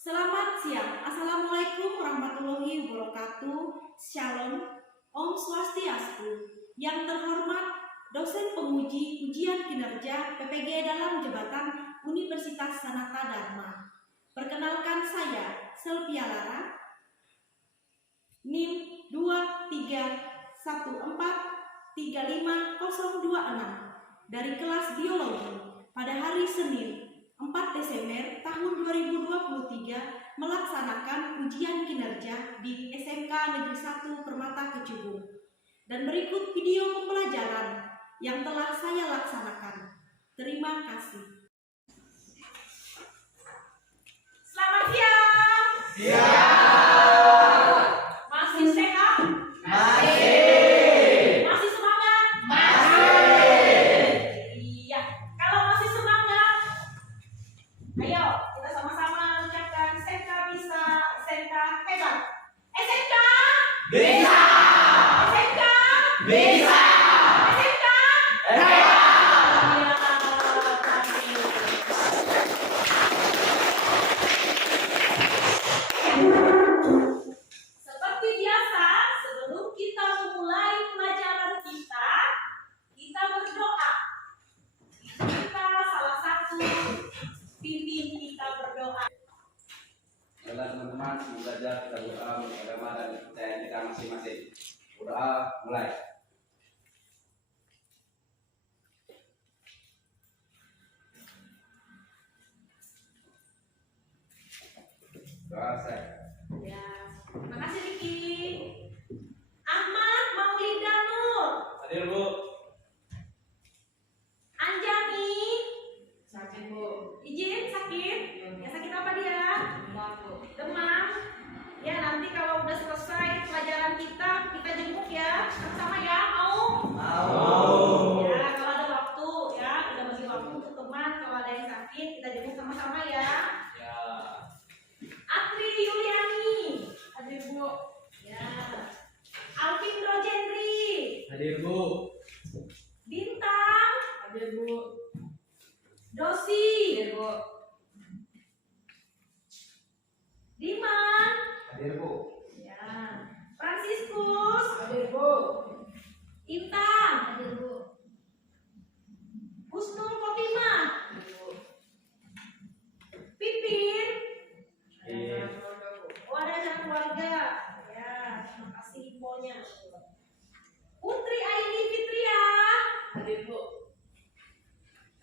Selamat siang. Assalamualaikum warahmatullahi wabarakatuh. Shalom. Om Swastiastu. Yang terhormat dosen penguji ujian kinerja PPG dalam jabatan Universitas Sanata Dharma. Perkenalkan saya Selvia Lara, NIM 231435026 dari kelas biologi pada hari Senin 4 Desember tahun 2023 melaksanakan ujian kinerja di SMK Negeri 1 Permata Kecubung. Dan berikut video pembelajaran yang telah saya laksanakan. Terima kasih. Selamat siang. Siap. Masih sehat? Masih. Masih semangat? Masih. Iya. Kalau masih semangat, ayo kita sama-sama ucapkan SMK bisa, SMK hebat. SMK Bisa. SMK Bisa. SMK Hebat. Iya, cantik. Seperti biasa, sebelum kita memulai pelajaran kita berdoa. Kita salah satu pimpin kita berdoa. Adalah teman-teman belajar kita berdoa menurut agama dan kepercayaan kita masing-masing. Berdoa mulai. Doa saya. Ya, makasih Riki. Ahmad Maulida Nur, Hadir Bu. Anjani, Sakit Bu. izin sakit. Ya sakit apa dia? Demam. Ya nanti kalau udah selesai pelajaran kita jenguk ya, sama ya. Mau? Mau. Ya kalau ada waktu ya, kita bagi waktu untuk teman. Kalau ada yang sakit kita jenguk sama-sama ya. Ya. Atri Yuliani, Hadir Bu. ya. Alvin Rojendri, Hadir Bu. Bintang, Hadir Bu. Dosi, Hadir Bu. Diman, Hadir Bu. ya. Franciscus, Hadir Bu. Intan, Hadir Bu. Husnul Khotimah, Pipin, Hadir. oh ada acara keluarga, ya. Terima kasih infonya. Putri Aini Fitria, Hadir Bu.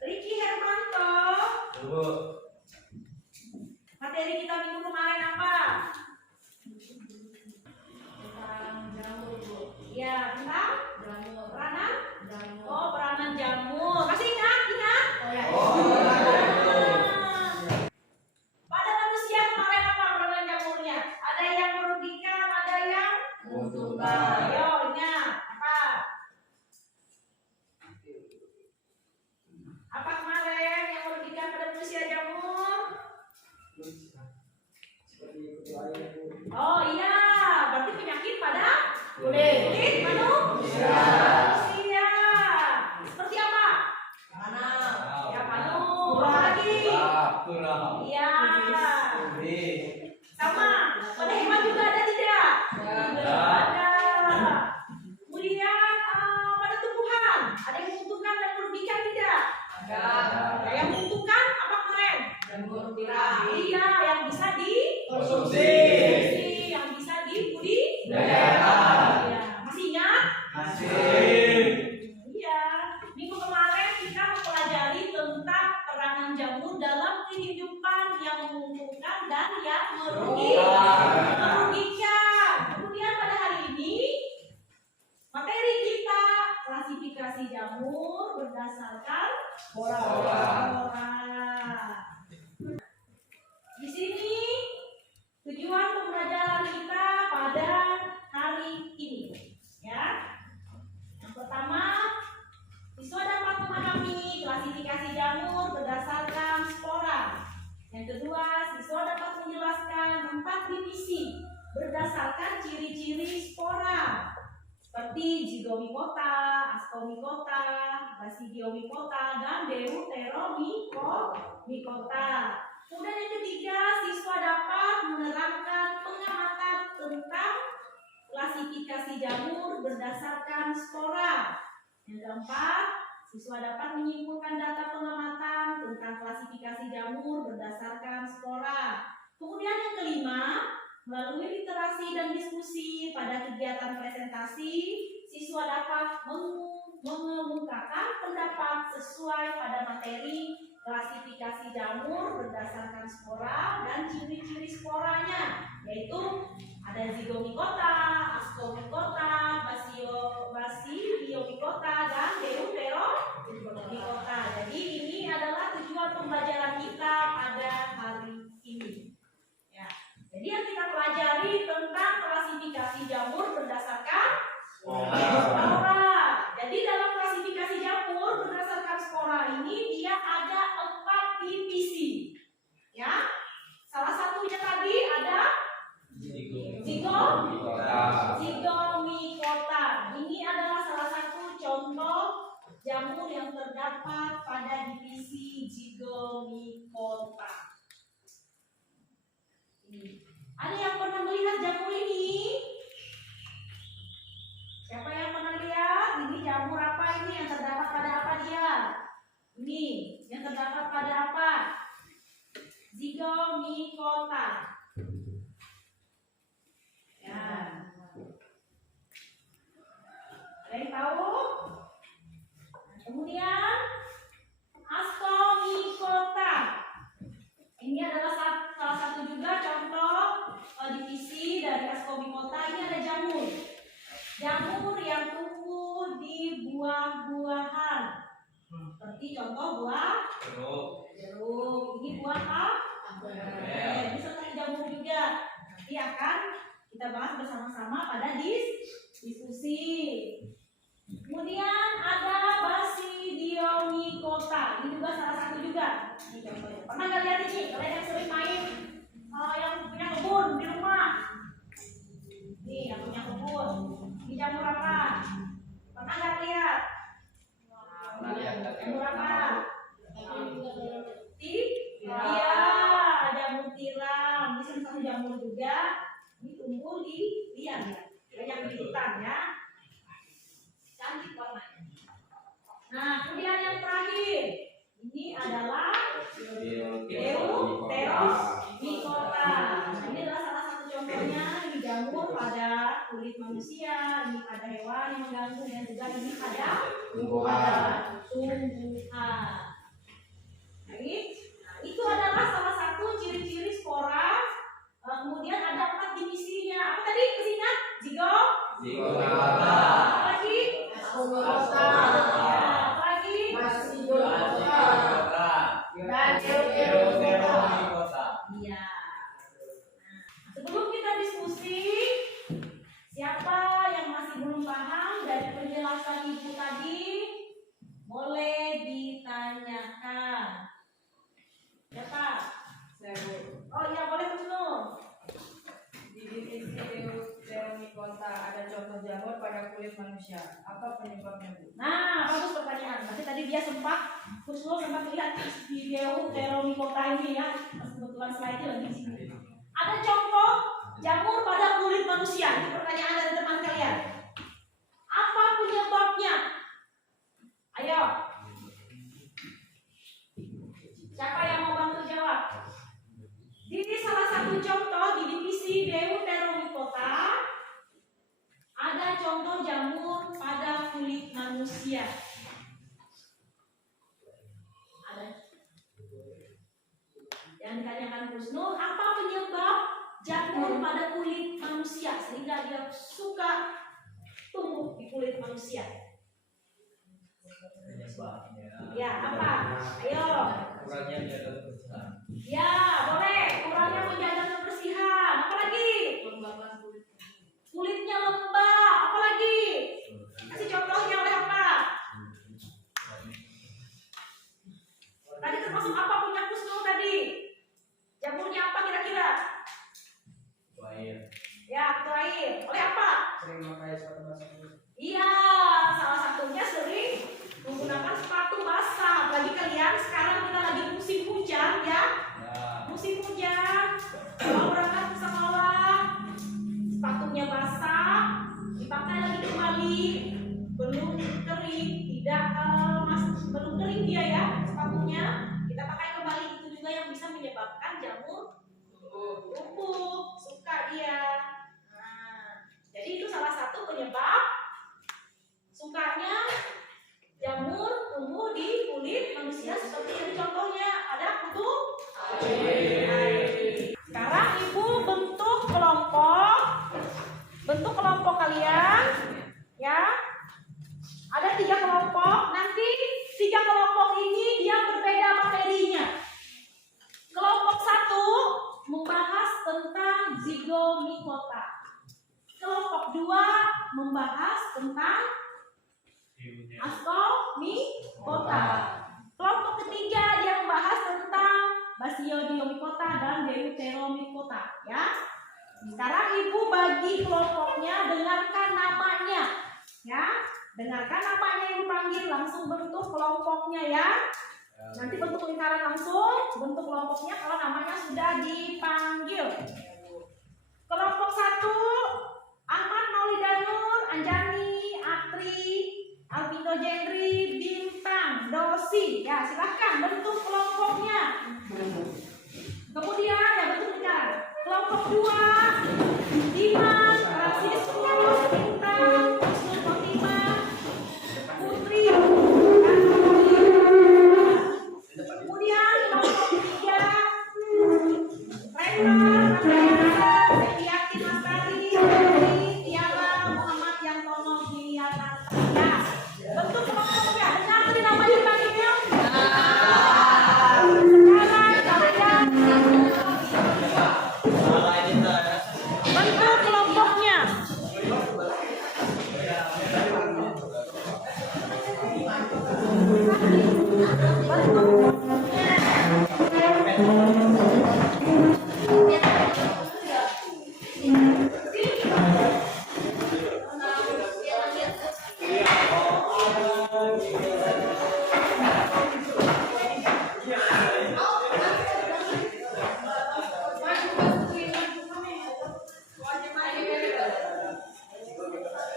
Ricky Hermanto. Hadir Bu. Materi kita minggu kemarin apa? Tentang jamur Bu. Ya, tentang Jamur. peranan. Jamur. Oh, peranan jamur. Masih ingat? Ingat? Oh. Pada manusia kemarin apa peranan jamurnya? Ada yang merugikan, ada yang Menguntungkan. ayo ingat apa? Apa kemarin yang merugikan pada manusia jamur? Oh iya, berarti penyakit pada kulit manusia. Seperti apa? Ya panu. Lagi. Kurang. Iya. Ini. Sama. Pada hewan juga ada tidak? Ada. Kemudian pada tumbuhan ada yang menguntungkan dan merugikan tidak? Ada yang menguntungkan apa kemarin? Jamur Nah, tiram. iya, yang bisa Konsumsi. yang bisa dibudidayakan. Dayakan. Iya. Masih ingat? Masih. Iya. Minggu kemarin kita mempelajari tentang peranan jamur dalam kehidupan yang menguntungkan dan yang merugikan. Kemudian pada hari ini materi kita klasifikasi jamur berdasarkan Spora. Di sini tujuan pembelajaran kita pada hari ini, ya. Yang pertama, siswa dapat memahami klasifikasi jamur berdasarkan spora. Yang kedua, siswa dapat menjelaskan 4 divisi berdasarkan ciri-ciri spora, seperti zygomicota, ascomicota, basidiomicota, dan deuteromicota. Kemudian yang ketiga, siswa dapat klasifikasi jamur berdasarkan spora. Yang keempat, siswa dapat menyimpulkan data pengamatan tentang klasifikasi jamur berdasarkan spora. Kemudian yang kelima, melalui literasi dan diskusi pada kegiatan presentasi, siswa dapat mengemukakan pendapat sesuai pada materi klasifikasi jamur berdasarkan spora dan ciri-ciri sporanya, yaitu ada zigomikota, ascomycota, basidiomycota, dan deuteromycota. Jadi ini adalah tujuan pembelajaran kita pada hari ini. Ya. Jadi yang kita pelajari tentang klasifikasi jamur berdasarkan spora. Jadi dalam klasifikasi jamur berdasarkan spora ini dia ada 4 divisi. Ya. Salah satunya tadi ada zigomikota. Ini adalah salah satu contoh jamur yang terdapat pada divisi zigomikota. Ada yang pernah melihat jamur ini? Siapa yang pernah lihat? Ini jamur apa ini? Yang terdapat pada apa dia? Ini yang terdapat pada apa? Zigomikota. Ya. Ada yang tahu? Kemudian ascomycota. Ini adalah salah satu juga contoh divisi dari ascomycota. Ini ada jamur. Jamur yang tumbuh di buah-buahan. Seperti contoh buah jeruk. Ini buah apa? Ini seperti jamur juga. Nanti akan kita bahas bersama-sama pada diskusi. Kemudian ada basidiomycota. Ini juga salah satu juga. Ini contohnya. Pernah nggak lihat ini? Kalian yang sering main, yang punya kebun di rumah. Nih, yang punya kebun. Ini jamur apa? Pernah nggak lihat? Jamur apa? Iya, jamur tiram. Ini salah satu jamur juga. Ini tumbuh di liang ya. Banyak di hutan ya. Cantik warnanya. Nah, kemudian yang terakhir, ini adalah deuteromycota. Ini adalah salah satu contohnya. Ini jamur pada kulit manusia, ini pada hewan yang mengganggu, dan juga ini pada tumbuhan. Baik. Nah, itu adalah salah satu ciri-ciri spora. Kemudian ada 4 divisinya. Apa tadi? Masih ingat? Zigomikota. Apa lagi? Ascomycota. Apa lagi? Basidiomycota. Dan deuteromycota. Iya. Nah, sebelum kita diskusi, siapa yang masih belum paham dari penjelasan ibu tadi? Boleh ditanyakan. Siapa? Oh iya, boleh Husnul. Di divisi deuteromycota ada contoh jamur pada kulit manusia. Apa penyebabnya, Bu? Nah, bagus pertanyaan. Berarti tadi dia Husnul sempat lihat di deuteromycota ini ya. Kebetulan slide-nya lagi di sini. Ada contoh jamur pada kulit manusia. Ini pertanyaan dari teman kalian. Apa penyebabnya? Ayo. Siapa yang mau bantu jawab? Ini salah satu contoh di divisi deuteromycota. Ada contoh jamur pada kulit manusia. Ada. Yang ditanyakan Husnul, apa penyebab jamur pada kulit manusia sehingga dia suka tumbuh di kulit manusia? Ya, apa? Ayo. Kurangnya menjaga kebersihan. Ya, boleh. Kurangnya menjaga kebersihan. Apa lagi? Kulitnya lembab. Apa lagi? Kasih contohnya oleh apa? Tadi termasuk apa punya Husnul tadi? Jamurnya apa kira-kira? Air. Ya, itu air. Oleh apa? Sering pakai sepatu basah. Iya, salah satunya sering menggunakan sepatu basah. Bagi kalian sekarang kita lagi musim hujan ya. Musim hujan, kalau berangkat ke sekolah, sepatunya basah, dipakai manusia seperti ini contohnya. Ada kutub. Sekarang ibu bentuk kelompok kalian, ya. Ada 3 kelompok. Nanti 3 kelompok ini dia berbeda materinya. Kelompok 1 membahas tentang zigomikota. Kelompok 2 membahas tentang astomikota. Kelompok ketiga dia membahas tentang basidiomikota dan deuteromikota, ya. Sekarang ibu bagi kelompoknya, dengarkan namanya, ya. Dengarkan namanya ibu panggil, langsung bentuk kelompoknya, ya. Nanti bentuk lingkaran langsung, bentuk kelompoknya kalau namanya sudah dipanggil. Kelompok 1 Ahmad Maulidanur, Anjani, Atri, Alpindo Jendri, Bintang, Dosi. Ya, silahkan bentuk kelompoknya. Kemudian ya bentuk lingkaran. Kelompok 2 Dimas, Franciscus, Bintang, Wisnu Fatima, Putri, dan kemudian kelompok 3 Rena, Setiakin Astari, Tiara, Muhammad Yantono, Diana. Ya, bentuk kelompoknya. Dengar tadi nama dipanggilnya. Sekarang kalian bentuk kelompoknya.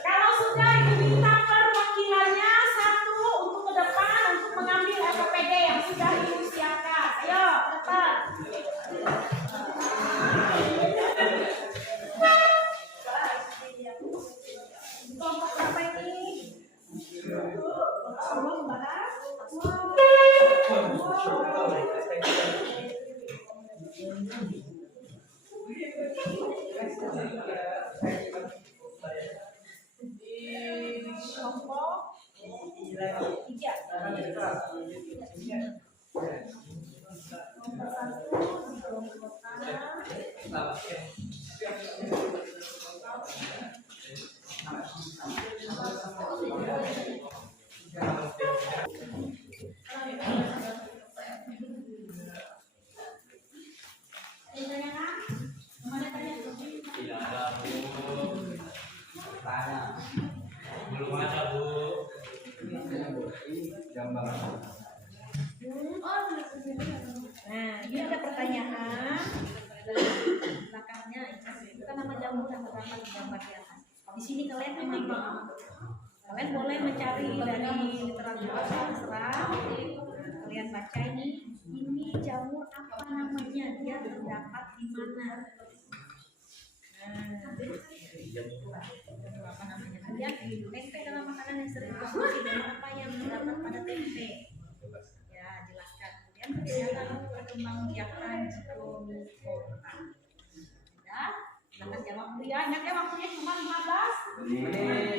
Kalau sudah ibu minta perwakilannya 1 untuk ke depan untuk mengambil SPG yang sudah ibu siapkan. Ayo ke depan. Kelompok berapa ini? Semua membahas. Kelompok 3. Belum ada, Bu. Nah, ini ada pertanyaan. Belakangnya itu kan nama jamur yang terdapat di gambar di atas. Di sini kalian memang kalian boleh mencari dari literatur terserah. Kalian baca ini jamur apa namanya, dia terdapat di mana. Apa namanya? Kalian tempe dalam makanan yang sering dikonsumsi dan apa yang terdapat pada tempe. Ya, jelaskan. Kemudian kegiatan perkembangbiakan zigomikota. Ya, silakan jawab dulu ya. Ingat ya waktunya cuma 15 menit.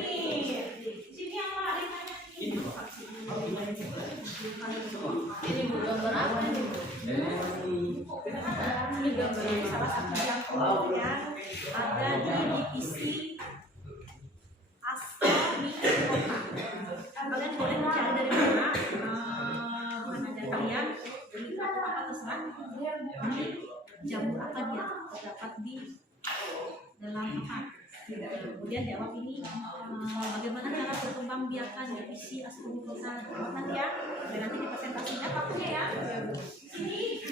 Sini yang Pak ditanya ini. Ini Bu, gambar apa ini Bu? Ini gambar salah satu yang kemudian ada di divisi astomikota. Kalian boleh mencari dari mana dari kalian di apa terserah. Ini jamur apa dia terdapat di dalam apa. Kemudian jawab ini bagaimana cara berkembang biakan divisi astomikota. Jawab nanti ya. Dan nanti di presentasinya waktunya ya. Sini.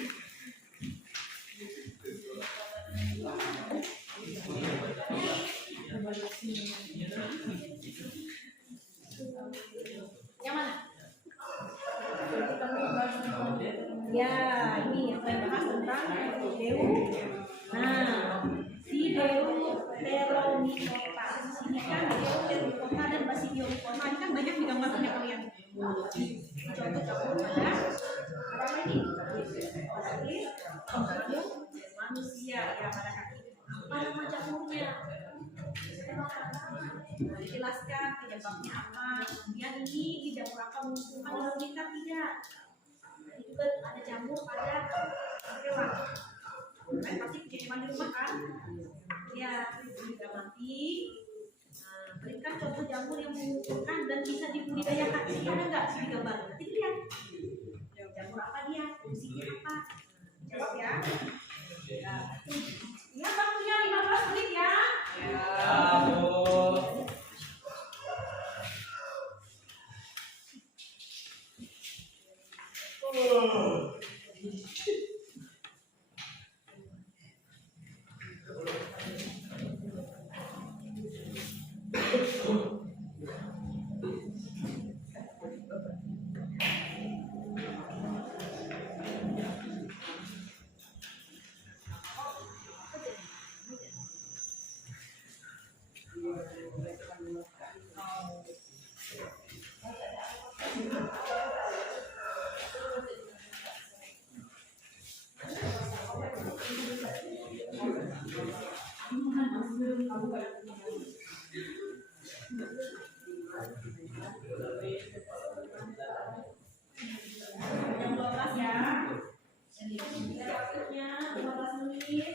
Yang mana? Ya, ini yang saya bahas tentang Deu. Nah, si deuteromikota. Di sini kan deuteromikota dan basidiomikota. Ini kan banyak di gambarnya kalian. Contoh ada manusia ya pada kaki. Apa nama jamurnya? Dijelaskan penyebabnya apa. Kemudian ini di jamur apa mengumpulkan dalam lingkar tidak? Ini juga ada jamur pada hewan. Kan pasti punya hewan di rumah kan? Ya, kita mati. Berikan contoh jamur yang mengumpulkan dan bisa dibudidayakan. Ini ada nggak di gambar? Nanti lihat. Jamur apa dia? Fungsinya apa? Jawab ya. Ya, waktunya 15 menit ya. Ya, Bu. Jam 12 ya. Waktunya 15 menit.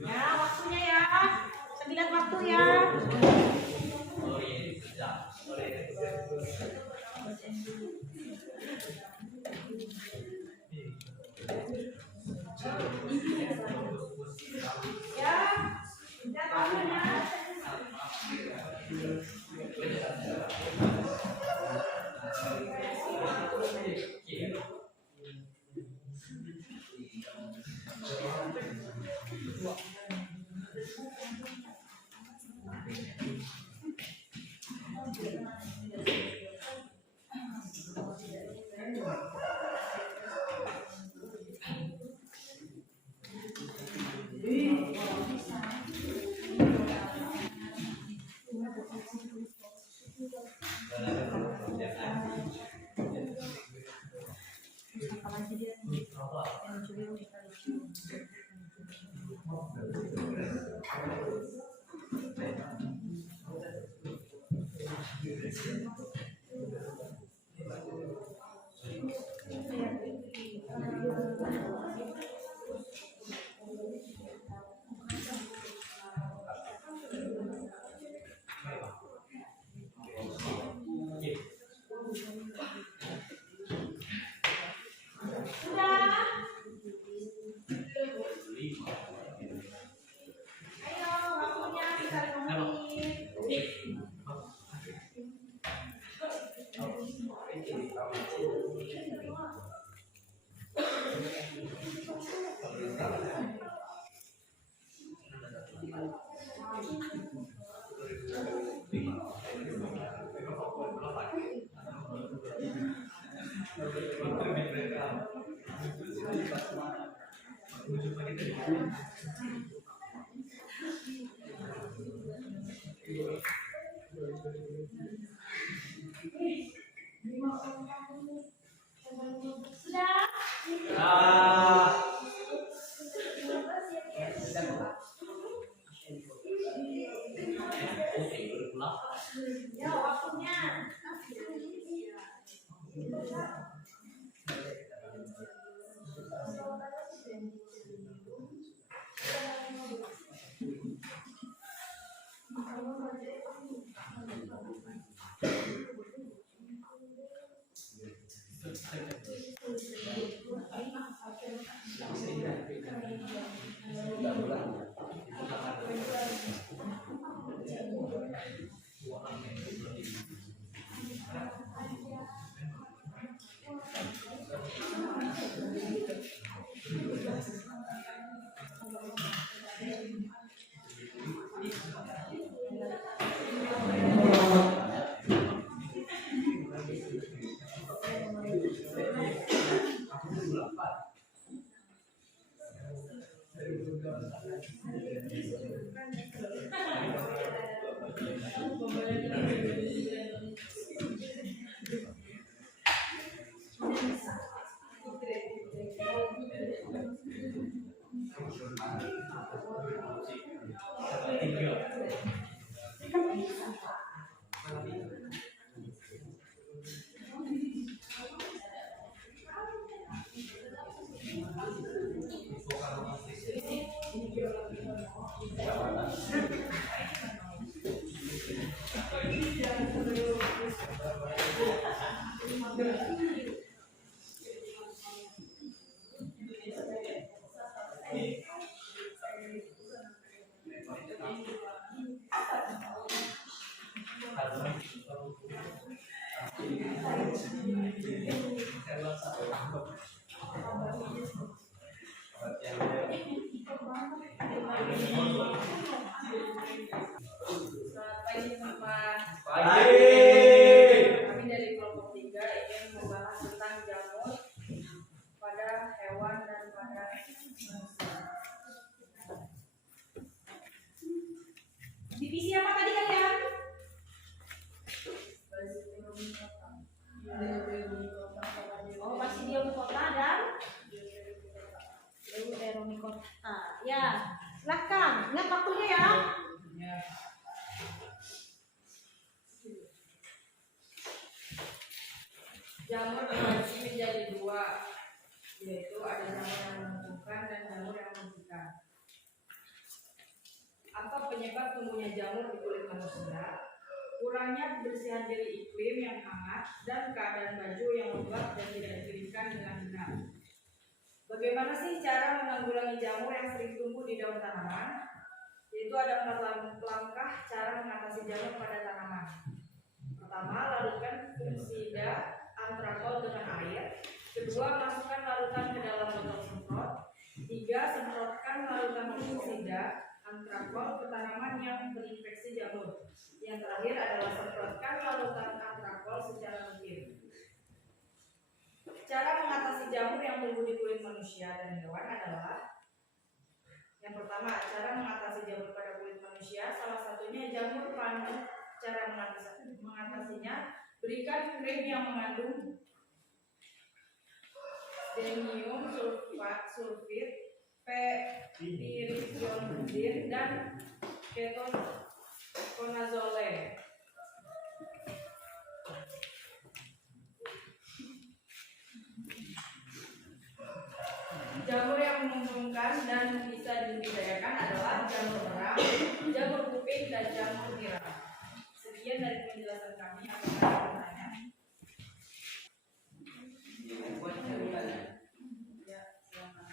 Ya, waktunya ya. Ayo, waktunya kita 5 menit. Ya, waktunya. Selamat pagi teman-teman. Pagi. Kami dari kelompok 3 ingin membahas tentang jamur pada hewan dan pada manusia. Divisi apa tadi kalian? Oh, masih biomikota dan euteromikota. Ya, silakan. Ingat waktunya ya. Jamur dibagi menjadi 2, yaitu ada jamur yang menumbuhkan dan jamur yang membersihkan. Apa penyebab tumbuhnya jamur di kulit manusia? Kurangnya kebersihan dari iklim yang hangat dan keadaan baju yang lembab dan tidak dikeringkan dengan benar. Bagaimana sih cara menanggulangi jamur yang sering tumbuh di daun tanaman? yaitu ada 4 langkah cara mengatasi jamur pada tanaman. Pertama, lakukan fungisida antrakol dengan air. Kedua, masukkan larutan ke dalam botol semprot. 3, semprotkan larutan fungisida antrakol ke tanaman yang terinfeksi jamur. Yang terakhir adalah semprotkan larutan antrakol secara rutin. Cara mengatasi jamur yang tumbuh di kulit manusia dan hewan adalah: yang pertama, cara mengatasi jamur pada kulit manusia, salah satunya jamur panu. Cara mengatasinya, berikan krim yang mengandung benium sulfit, pyridion dan ketoconazole. Jamur yang menguntungkan dan bisa dibudidayakan adalah jamur merah, jamur kuping, dan jamur tiram. Sekian dari penjelasan kami. Apakah ada pertanyaan? Ya, silakan.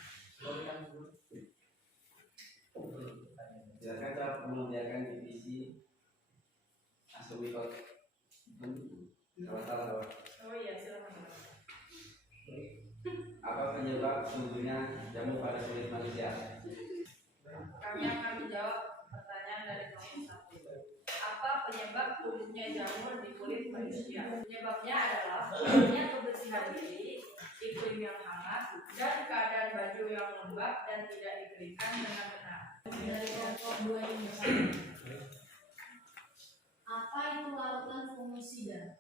Silakan Pak, mengerjakan divisi asumikot. Salah. Oh iya, silakan. Apa penyebab tumbuhnya jamur pada kulit manusia? Kami akan menjawab pertanyaan dari kelompok 1. Apa penyebab tumbuhnya jamur di kulit manusia? Penyebabnya adalah kurangnya kebersihan diri, iklim yang hangat, dan keadaan baju yang lembab dan tidak dikeringkan dengan benar. Dari kelompok 2 ini, Apa itu larutan fungisida?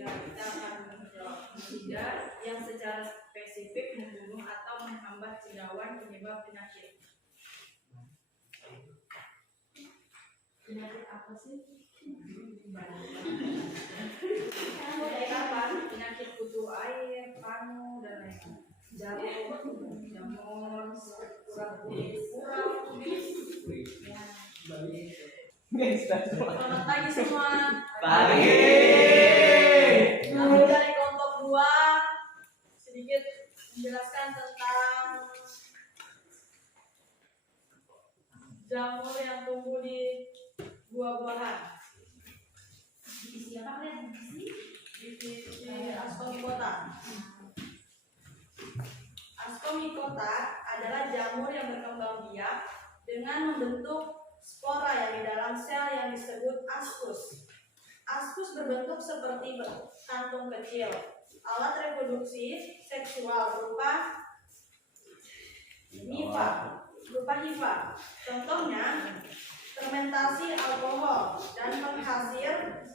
ya, kita akan menjawab fungisida yang secara spesifik membunuh atau menghambat cendawan penyebab penyakit. Penyakit apa sih? Penyakit apa? Penyakit kutu air, panu, dan lain-lain. Jamur, kurang kulit. Selamat pagi semua. Pagi. Kami dari kelompok 2 sedikit menjelaskan tentang jamur yang tumbuh di buah-buahan. Divisi apa kalian? Divisi Ascomycota. Ascomycota adalah jamur yang berkembang biak dengan membentuk spora yang di dalam sel yang disebut ascus. Ascus berbentuk seperti kantung kecil. Alat reproduksi seksual berupa hifa. Contohnya fermentasi alkohol dan penghasil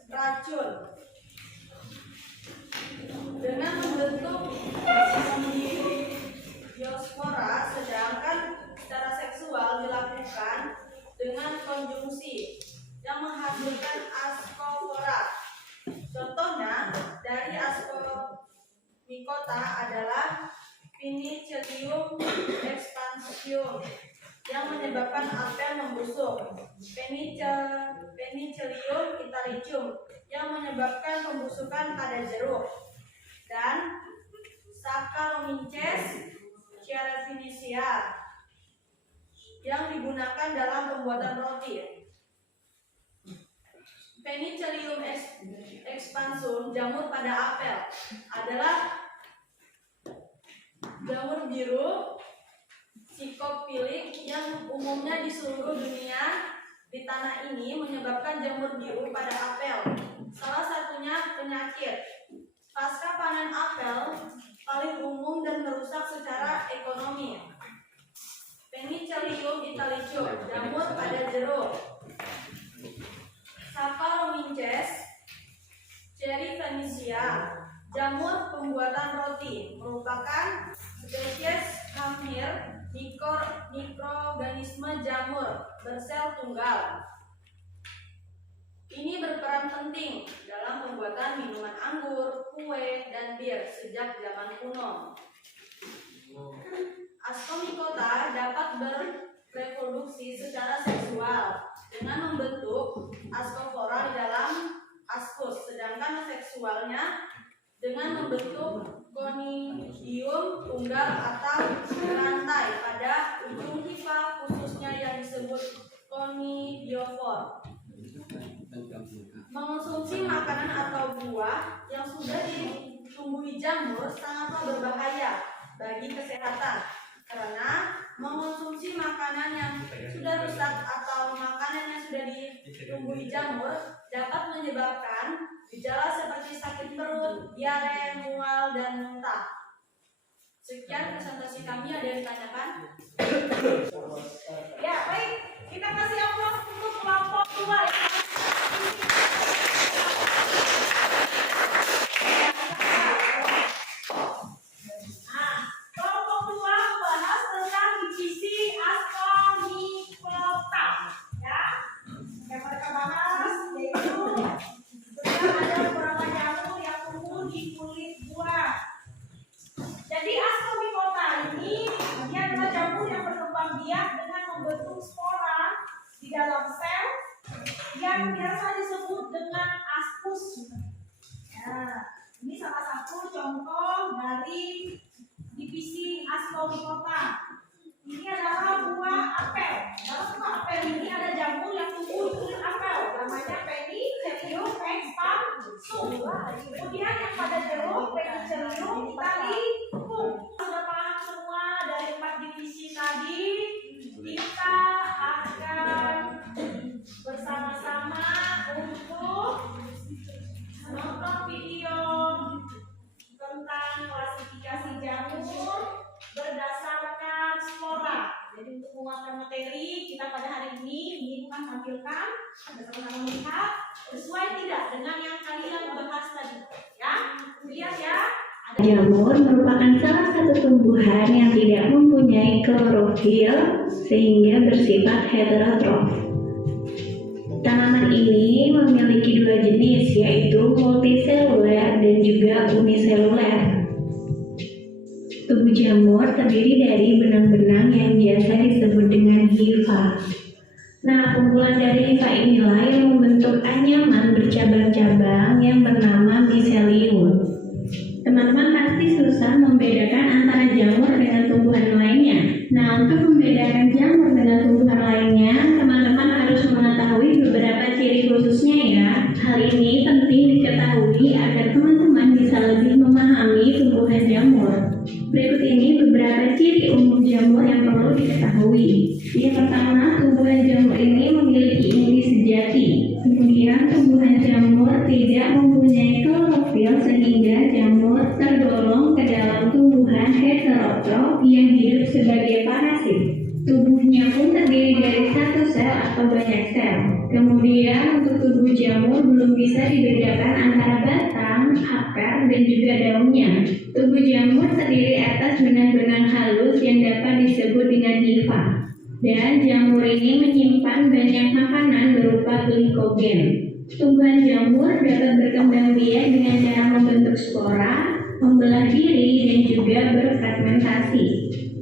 racun. Dengan membentuk diospora, sedangkan secara seksual dilakukan dengan konjungsi yang menghasilkan ascospora. Contohnya dari Ascomycota adalah Penicillium expansum yang menyebabkan apel membusuk, Penicillium italicum yang menyebabkan pembusukan pada jeruk, dan Saccharomyces cerevisiae yang digunakan dalam pembuatan roti. Penicillium expansum, jamur pada apel, adalah jamur biru psikopilik yang umumnya di seluruh dunia. Di tanah ini menyebabkan jamur biru pada apel. Salah satunya penyakit. Pasca panen apel paling umum dan merusak secara ekonomi. Penicillium italicum, jamur pada jeruk. Saccharomyces cerevisiae, jamur pembuatan roti, merupakan spesies hampir mikroorganisme jamur bersel tunggal. Ini berperan penting dalam pembuatan minuman anggur, kue, dan bir sejak zaman kuno. Ascomycota dapat bereproduksi secara seksual dengan membentuk ascospora di dalam ascus, sedangkan seksualnya dengan membentuk conidium tunggal atau berantai pada Biofort. Mengonsumsi makanan atau buah yang sudah ditumbuhi jamur sangatlah berbahaya bagi kesehatan karena mengonsumsi makanan yang sudah rusak atau makanan yang sudah ditumbuhi jamur dapat menyebabkan gejala seperti sakit perut, diare, mual, dan muntah. Sekian presentasi kami, ada yang ditanyakan? Ya, baik. Kita kasih aplaus untuk kelompok 2 ya. Nah, kelompok 2 membahas tentang divisi ascornicota. Ya, yang mereka bahas yaitu ada beberapa jamur yang tumbuh di kulit buah. Jadi ascornicota ini dia adalah jamur yang berkembang biak dengan membentuk spora di dalam sel yang biasa disebut dengan ascus. Nah, ini salah satu contoh dari divisi ascornicota. Ini adalah buah apel. Dalam buah apel ini ada jamur yang tumbuh di kulit apel, namanya Penicillium expansum. Kemudian yang pada jeruk, Penicillium italicum. Sudah paham semua dari 4 divisi tadi? Kita akan bersama-sama untuk menonton video tentang klasifikasi jamur berdasarkan spora. Jadi untuk menguatkan materi kita pada hari ini bukan tampilkan, bersama-sama melihat sesuai tidak dengan yang kalian bahas tadi. Ya, lihat ya. Jamur merupakan salah satu tumbuhan yang tidak mempunyai klorofil sehingga bersifat heterotrof. Tanaman ini memiliki 2 jenis, yaitu multiseluler dan juga uniseluler. Tubuh jamur terdiri dari benang-benang yang biasa disebut dengan hifa. Nah, kumpulan dari hifa inilah yang membentuk anyaman bercabang-cabang yang bernama miselium. Teman-teman pasti susah membedakan antara jamur dengan tumbuhan lainnya. Nah, untuk membedakan jamur dengan tumbuhan lainnya, teman-teman harus mengetahui beberapa ciri khususnya ya. Hal ini penting diketahui agar teman-teman bisa lebih memahami tumbuhan jamur. Berikut ini beberapa ciri umum jamur yang perlu diketahui. Yang pertama, tumbuhan jamur ini memiliki inti sejati. Kemudian, tumbuhan jamur tidak mempunyai klorofil sehingga jamur tergolong ke dalam tumbuhan heterotrof yang hidup sebagai parasit. Tubuhnya pun terdiri dari satu sel atau banyak sel. Kemudian untuk tubuh jamur belum bisa dibedakan antara batang, akar, dan juga daunnya. Tubuh jamur terdiri atas benang-benang halus yang dapat disebut dengan hifa. Dan jamur ini menyimpan banyak makanan berupa glikogen. Tumbuhan jamur dapat berkembang biak dengan cara membentuk spora, membelah diri, dan juga berfragmentasi.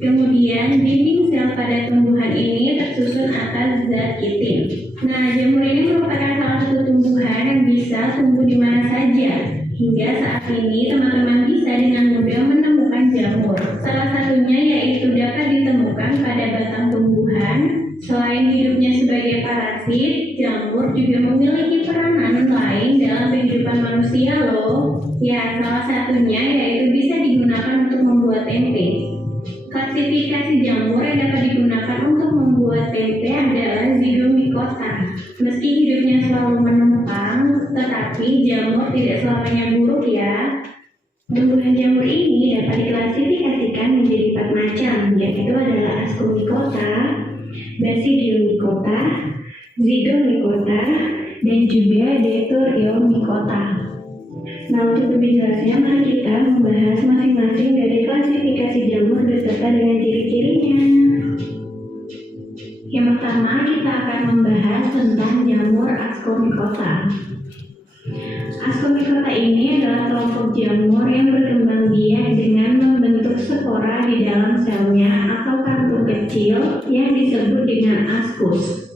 Kemudian dinding sel pada tumbuhan ini tersusun atas zat kitin. Nah, jamur ini merupakan salah satu tumbuhan yang bisa tumbuh di mana saja. Hingga saat ini teman-teman bisa dengan mudah menemukan jamur. Salah satunya yaitu dapat ditemukan pada batang tumbuhan. Selain hidupnya sebagai parasit, jamur juga memiliki peranan lain dalam kehidupan manusia loh. Ya, salah satunya yaitu bisa digunakan untuk membuat tempe. Klasifikasi jamur yang dapat digunakan untuk membuat tempe adalah Zygomicota. Meski hidupnya selalu menempang, tetapi jamur tidak selamanya buruk ya. Tumbuhan jamur ini dapat diklasifikasikan menjadi 4 macam, yaitu adalah Ascomycota, Basidiomycota, Zygomicota, dan juga Deuteriomycota. Nah, untuk lebih jelasnya, mari kita membahas masing-masing dari klasifikasi jamur beserta dengan ciri-cirinya. Yang pertama, kita akan membahas tentang jamur Ascomycota. Ascomycota ini adalah kelompok jamur yang berkembang biak dengan membentuk spora di dalam selnya atau kantung kecil yang disebut dengan ascus.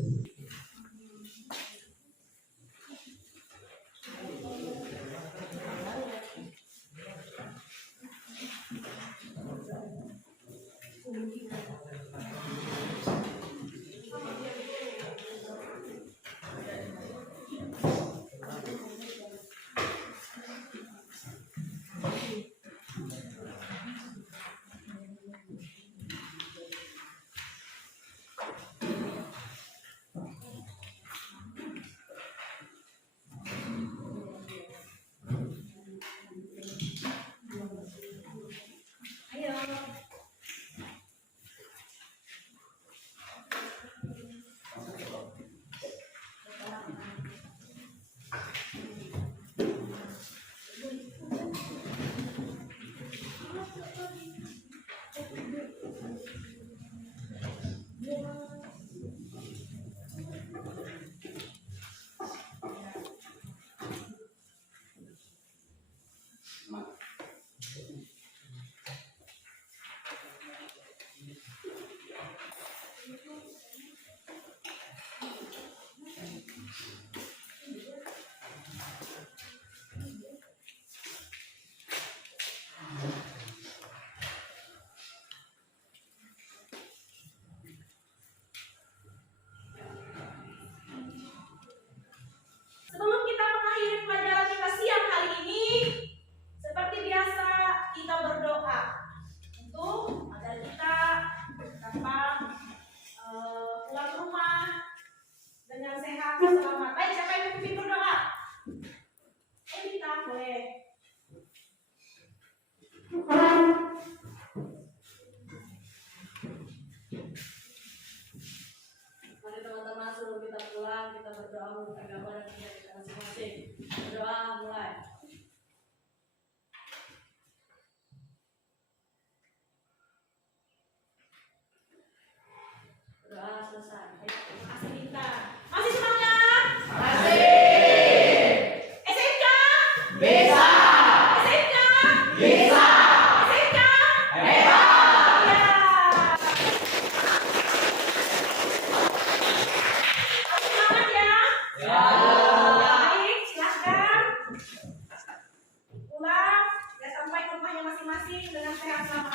teman-teman sebelum kita pulang kita berdoa untuk agama dan kita masing-masing. Berdoa mulai. Berdoa selesai. Terima kasih Minta. Masih semangat? Masih. SMK? Bisa. SMK? Bisa. SMK? Hebat. Ya. Masih semangat ya? Ya. Baik, silahkan pulang ya sampai ke rumahnya masing-masing dengan sehat selamat.